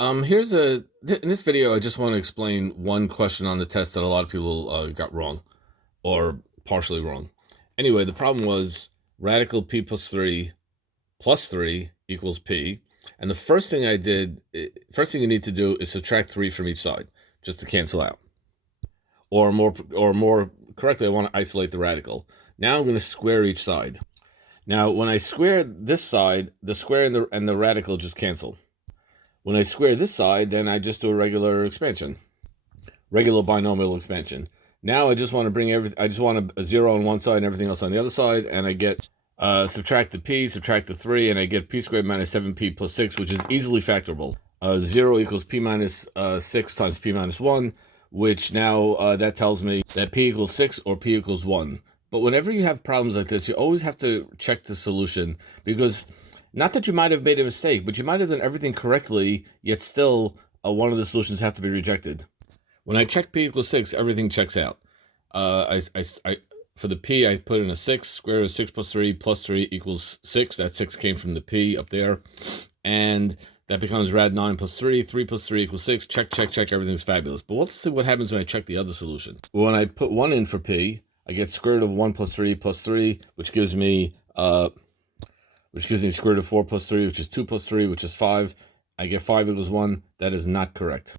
In this video, I just want to explain one question on the test that a lot of people got wrong or partially wrong. Anyway, the problem was radical p plus 3 equals p. And the first thing you need to do is subtract 3 from each side just to cancel out. Or more correctly, I want to isolate the radical. Now I'm going to square each side. Now, when I square this side, the square and the radical just cancel. When I square this side, then I just do a regular expansion, regular binomial expansion. Now I just want to bring I just want a 0 on one side and everything else on the other side, and I get subtract the p, subtract the 3, and I get p squared minus 7p plus 6, which is easily factorable. 0 equals p minus 6 times p minus 1, which now that tells me that p equals 6 or p equals 1. But whenever you have problems like this, you always have to check the solution, because not that you might have made a mistake, but you might have done everything correctly, yet still one of the solutions have to be rejected. When I check p equals 6, everything checks out. For the p, I put in a 6. Square root of 6 plus 3 equals 6. That 6 came from the p up there. And that becomes rad 9 plus 3. 3 plus 3 equals 6. Check, check, check. Everything's fabulous. But let's see what happens when I check the other solution. When I put 1 in for p, I get square root of 1 plus 3, which gives me square root of 4 plus 3, which is 2 plus 3, which is 5. I get 5 equals 1. That is not correct.